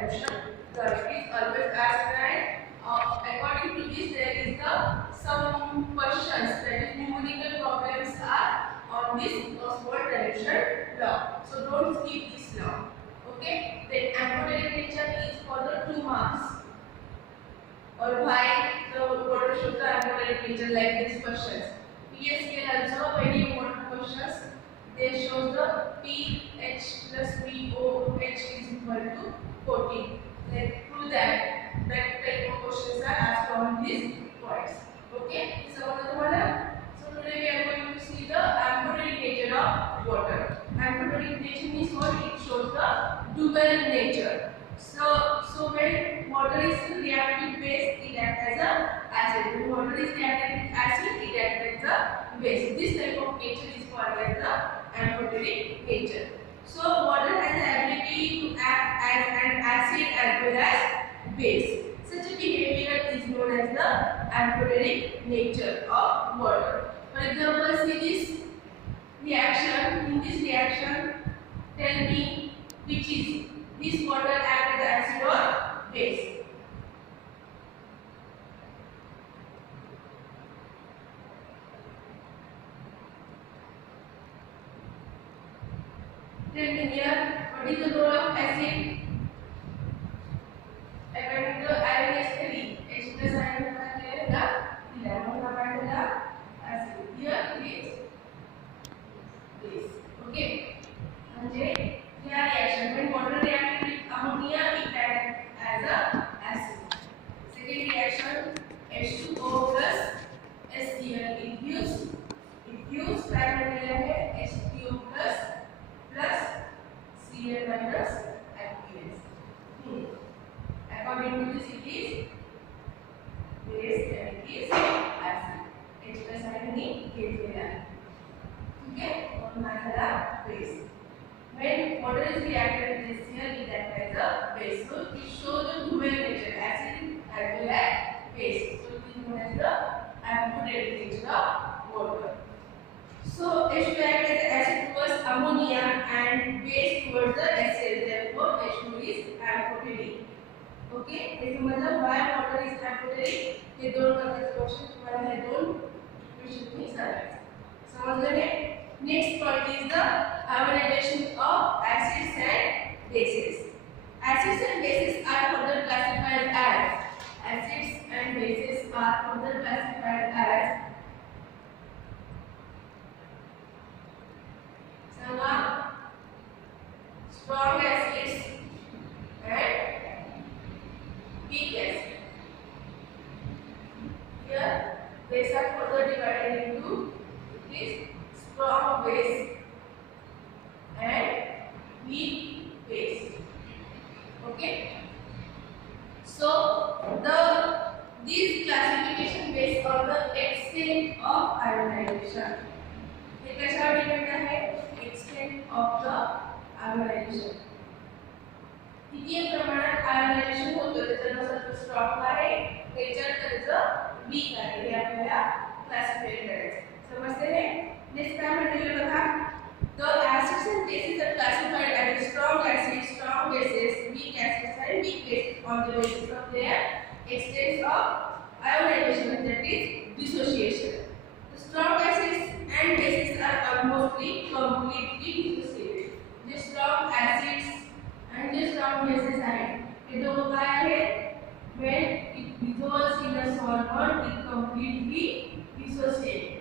dilution curve. It is always asked, and according to this there is some questions, that is numerical problems are on this Oswald dilution law. So don't skip this law. Okay. Then amphoteric nature is for the 2 marks. Or why the water shows the amphoteric nature, like these questions. PSK also many water questions. They show the pH plus POH is equal to 14. Let's prove that. That type of questions are asked on these points. Okay. So today we are going to see the amphoteric nature of water. Amphoteric nature means what? It shows the dual nature. So when water is reacting with base, it acts as a acid. When water is reacting with acid, it acts as a base. This type of nature is called as the amphoteric nature. So water has the ability to act as an acid as well as base. Such a behavior is known as the amphoteric nature of water. For example, see this reaction. In this reaction, tell me which is this water act as acid or base. Tell me here, what is the role of acid? According to Ionic theory, H plus ion acid. Here it is base. Okay. म्हणजे या reaction, when water reacted with ammonia, it acts as a acid. Second reaction, H2O plus HCl. It gives primary है H2O plus Cl minus aqueous. According to this, it is base and it is acid. H plus ion ने केवल okay, और माना base. When water is reacted with HCl, it acts as a base. So it shows the dual nature, acid as well as base. So it is known as the amphoteric nature of water. So H2 acts as acid towards ammonia and base towards the HCl. Therefore, H2 is amphoteric. Okay? इसका मतलब why water is amphoteric? ये दोनों का question तुम्हारा है, दोनों question में सारा समझ लेंगे. Next point is the ionization of acids and bases. Acids and bases are further classified as strong acids and weak acids. Here bases are further divided into this strong base and weak base. Okay. So these classification based on the extent of ionization. ये कैसा depend है? Extent of the ionization. किती प्रमाणात ionization होतं त्याच्यानुसार strong आहे, त्याच्यानंतर week आहे, हे आपल्याला क्लासिफाय करायचं. समजते है? Next काय म्हटलेलं बघा, the acids and bases are classified as strong acids, strong bases, weak acids and weak bases on the basis of their extent of ionization, that is dissociation. The strong acids and bases are mostly completely dissociated. The strong acids and the strong bases are ये दोनों क्या है? When it dissolves in a solvent, it completely dissociates.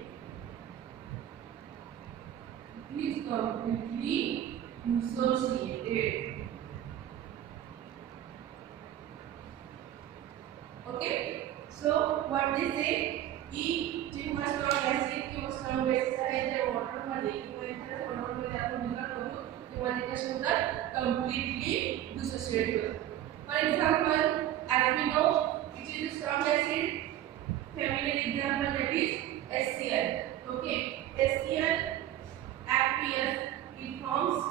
Is completely dissociated. Okay. So what they say, जेव्हा strong acid किंवा strong base आहे त्या water मध्ये किंवा एखाद्या solvent मध्ये आपण विभाग करू तेव्हा ते कसे होतात? Completely dissociate होतात. For example, as we know, which is the strong acid? Familiar example, that is HCl. Okay. HCl aqueous, it forms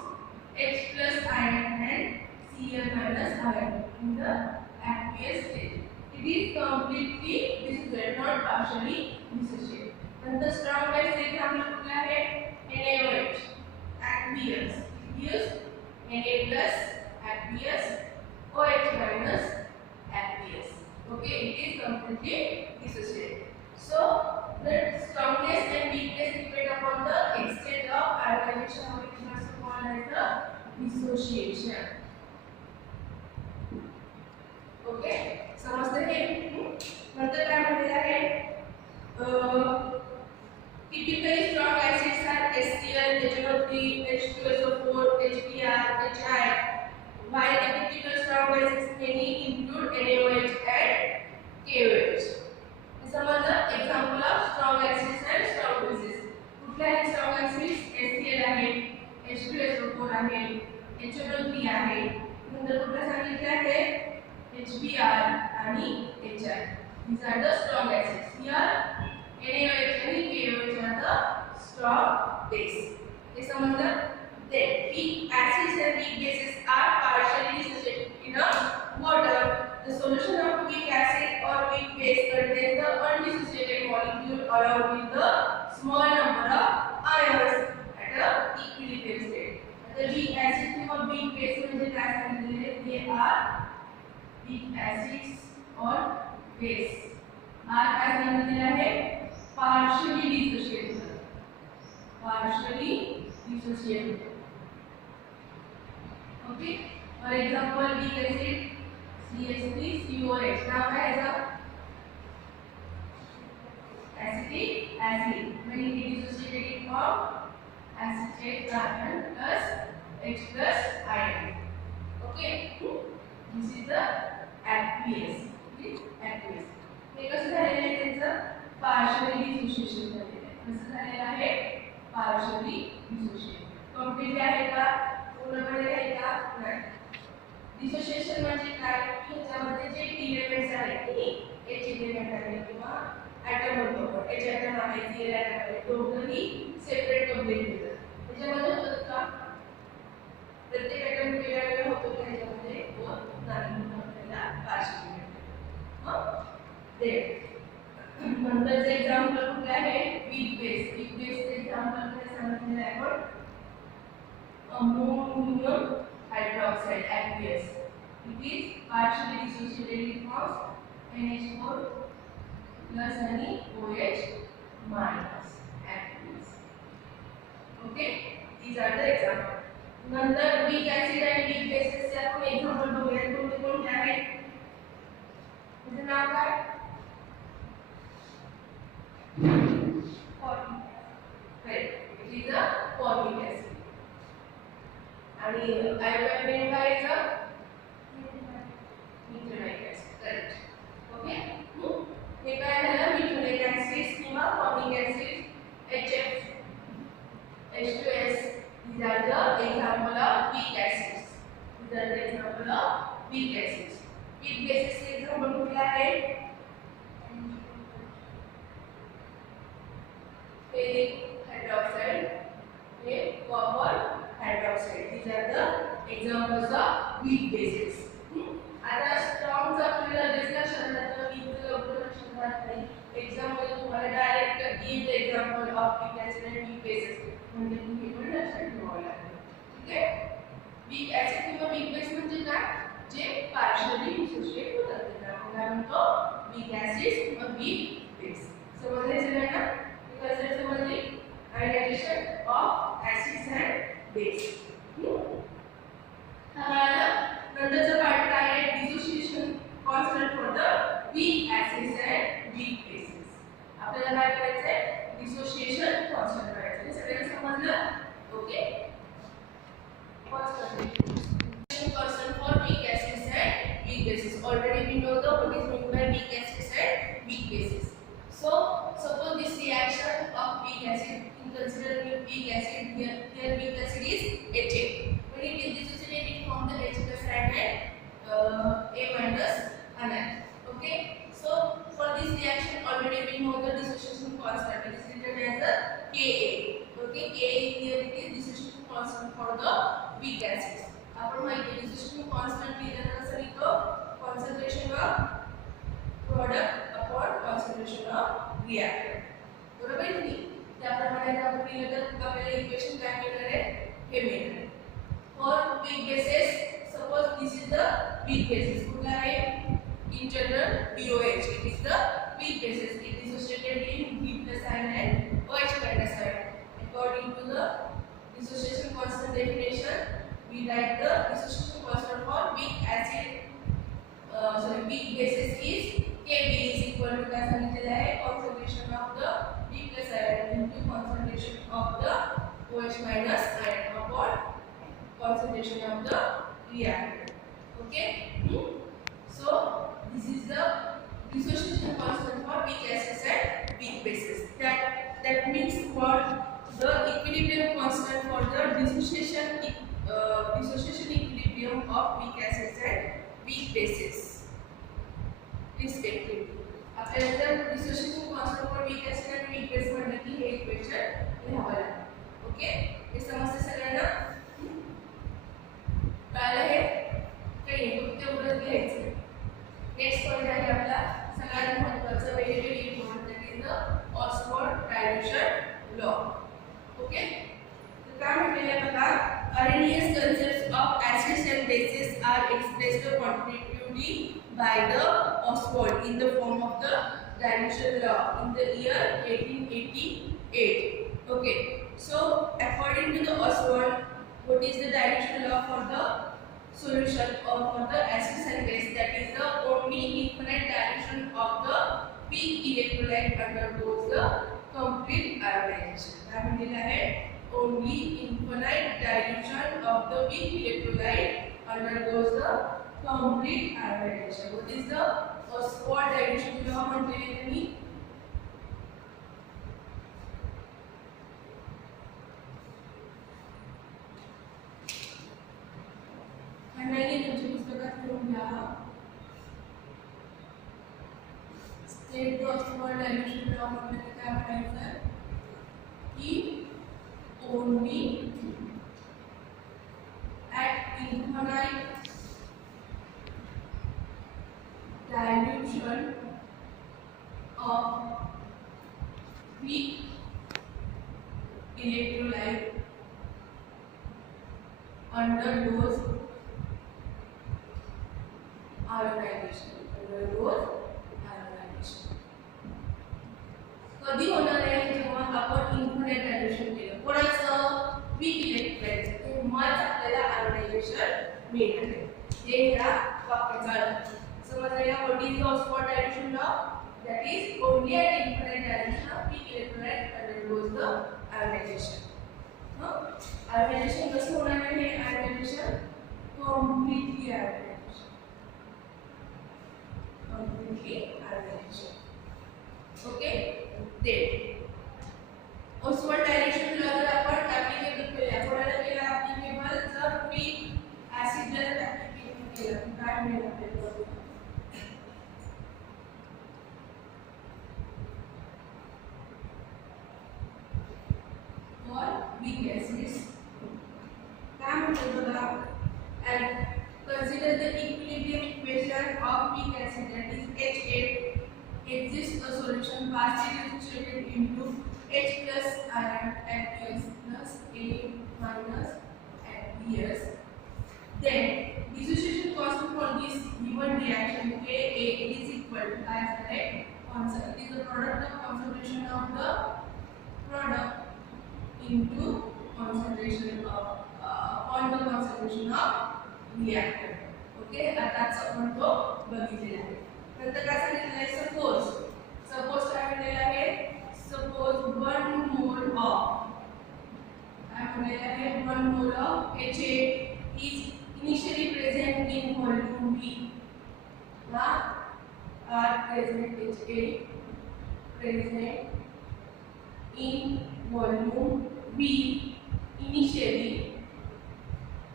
H plus ion and Cl minus ion in the aqueous state. It is completely dissociated, not partially dissociated. And the strong base example क्या है? NaOH, aqueous. It gives Na plus aqueous OH minus FBS. Okay, it is completely dissociated. So the strongest and weakest depend upon the extent of ionization, which is also called as the dissociation. Okay समजते हे नंतर काय म्हटलेलं आहे typically strong acids are HCl, HNO3, H2SO4, HBr, HI. While atypical strong acids many include NaOH and KOH. समजलं example of strong acids and strong basis. कुठल्याही strong acids HCl आहे, H2SO4 आहे, HNO3 आहे. नंतर कुठला सांगितलं आहे HBr and HI. These are the strong acids. Here NaOH and KOH are the strong base. ये समझना? Then weak acids and weak bases are partially dissociated in a water. The solution of weak acid or weak base contains the undissociated molecule along with the small number of ions at a equilibrium state. The weak acid or weak base म्हणजे काय सांगितलेले? They are weak acids or base are काय सांगितलेले आहे partially dissociated. Okay, for example weak acid CH3COH. नाव काय याचा acetic acid. When it is dissociated it forms acetate carbon plus H plus ion. Okay, this is the aqueous. Aqueous. हे कसं झालेलं आहे त्याचं partially dissociation झालेलं आहे. कसं झालेलं आहे partially dissociation. Completely आहे का पूर्णपणे आहे का नाही. Dissociation म्हणजे काय की ह्याच्यामध्ये जे एलिमेंट्स आहेत की H एलिमेंट आहे किंवा ॲटम म्हणतो आपण H ॲटम आहे Cl ॲटम आहे टोटली सेपरेट कंप्लीट होतात. त्याच्यामध्ये होतं का प्रत्येक ॲटम वेगळा होतो की ह्याच्यामध्ये होत नाही म्हणून आपल्याला partially नंतरचे एक्झाम्पल कुठले आहे वीक बेस. वीक बेसचे एक्झाम्पल काय सांगितलेलं आहे आपण ammonium hydroxide aqueous. It is partially dissociated in forms NH4 plus and OH minus aqueous. Okay, these are the examples. नंतर वीक ऍसिड आणि वीक बेसेसचे आपण एक्झाम्पल बघूया. कोणते कोणते आहेत त्याचं नाव काय Correct. It is a formic acid. आणि iodine काय आहे methanoic acid. Correct. Okay. हे काय झालं methanoic acid किंवा formic acid HF H2S. These are the example of weak acids. These are the example of weak acids. Weak bases चे example कुठले आहे ferric hydroxide and copper hydroxide. These are the examples of weak bases. आता strong चा आपल्याला discussion नंतर weak चा लवकर लक्षात राहत नाही. एक्झाम्पल तुम्हाला direct give the example of weak acid and weak bases म्हणजे तुम्ही पण लक्षात ठेवावं लागेल. ठीक आहे. weak acid किंवा weak base म्हणजे काय जे partially dissociate होतात त्यांना आपण काय म्हणतो weak acids किंवा weak base. समजले सगळ्यांना? Because it's only ionization of acids and base. नंतरचा पार्ट काय आहे dissociation constant for the weak acids and weak bases. आपल्याला काय करायचं आहे dissociation constant करायचं आहे. सगळ्यांना समजलं? Okay. Constant for weak acids and weak bases. Already we know the what is meant by weak acids and weak bases. So suppose this reaction of weak acid, in considering weak acid, here weak acid is HA. When it is dissociated, it forms the H plus and A minus anion. Okay. So for this reaction, already we know the dissociation constant. It is written as a Ka. Okay. Ka here it is dissociation constant for the weak acids. आपण माहिती dissociation constant लिहिताना कसं लिहितो concentration of product upon concentration of reactant. बरोबर आहे की त्याप्रमाणे आपण लिहिलं तर आपल्याला इक्वेशन काय मिळणार आहे हे मिळणार आहे. For weak bases, suppose this is the weak basis. कुठला आहे? In general, BOH. It is the weak basis. It is associated in B plus ion and OH minus ion. According to the dissociation constant definition, we write the dissociation constant for weak acid. Weak basis is Kb is equal to क्या सांगितलेलं आहे? Concentration of the B plus ion into concentration of the OH minus ion upon concentration of the reactant. Okay. So this is the dissociation constant for weak acids and weak bases. That means what? The equilibrium constant for the dissociation equilibrium of weak acids and weak bases respectively. आपल्याला जर dissociation constant for weak acid and weak base म्हटलं की हे equation लिहावं लागेल. Okay, हे समजते सगळ्यांना? कळलं हे? काही फक्त एवढंच घ्यायचं. नेक्स्ट पॉइंट आहे आपला सगळ्यात महत्त्वाचा very very important, that is the Oswald dilution law. Okay, तर काय म्हटलेलं आहे बघा, Arrhenius concepts of acids and bases are expressed quantitatively by the Oswald in the form of the dilution law in the year 1888. Okay, so according to the Oswald, what is the dilution law for the solution or for the acids and base? That is the only infinite dilution of the weak electrolyte undergoes the complete ionization. काय म्हटलेलं आहे? Only infinite dilution of the weak electrolyte undergoes the complete ionization. What is the Oswald dilution law म्हटलेले तुम्ही? नाही तुमच्या पुस्तकात लिहून घ्या. स्टेट ऑस्वॉल्ड डायल्यूशन लॉ म्हणजे काय म्हणायचं की only at infinite dilution of weak electrolyte undergoes ionization. कधी होणार आहे? जेव्हा आपण इन्फिनिट डायल्यूशन केलं कोणाचं? वीक इलेक्ट्रोलाइट, तेव्हाच आपल्याला आयोनायझेशन मिळणार आहे. हे ह्या वाक्याचा अर्थ समजलं या? What is the Oswald dilution law? That is only at infinite dilution of weak electrolyte undergoes the ionization. Ionization कसं होणार आहे? हे ionization completely ionization, completely ionization. Okay, ते Oswald डायल्यूशन लॉ जर आपण ऍप्लिकेबल केला, कोणाला केला ऍप्लिकेबल? जर वीक ऍसिडला जर ऍप्लिकेबल केला तर काय मिळेल आपल्याला? फॉर वीक ऍसिड्स काय म्हणतात बघा, and consider the equilibrium equation of weak acid, that is H8. Exists a solution partially dissociated into H plus ion and S plus A minus and BS. Then dissociation constant for this given reaction Ka is equal to as correct constant. It is the product of concentration of the product into concentration of on the concentration of reactant. Okay, that's आपण तो बघितलेला आहे. नंतर काय सांगितलं आहे? Suppose काय म्हटलेलं आहे? सपोज 1 मोल ऑफ काय म्हटलेलं आहे? 1 mole of H8 is initially present in volume B. ना are present H8 present in volume B initially.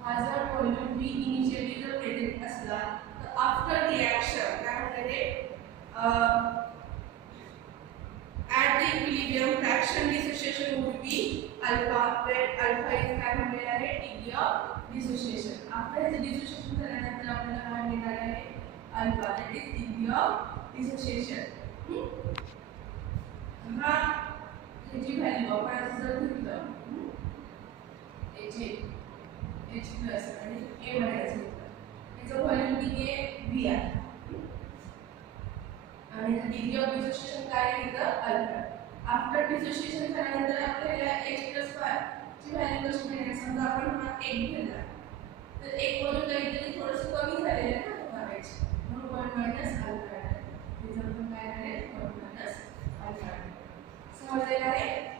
हा जर volume B initially जर present असला तर after reaction काय म्हणतात? at the equilibrium fraction dissociation would be alpha, where alpha is काय म्हणलेलं आहे? degree of dissociation. after the dissociation झाल्यानंतर आपल्याला काय मिळणार आहे? alpha, that is degree of dissociation. हा याची व्हॅल्यू आपण असं जर घेतलं H plus आणि A minus घेतलं त्याचं व्हॉल्यूम किती आहे V आहे आणि डिग्री ऑफ डिसोसिएशन काय आहे इथं अल्फा. आफ्टर डिसोसिएशन झाल्यानंतर आपल्याला H+5 ची व्हॅल्यू कशी मिळणार. समजा आपण हा 1 घेतला तर 1 वरून काहीतरी थोडंसं कमी झालेलं आहे ना तुम्हाला H म्हणून 1 मायनस अल्फा. रिझल्ट काय आहे 1 मायनस अल्फा. समजलेलं आहे.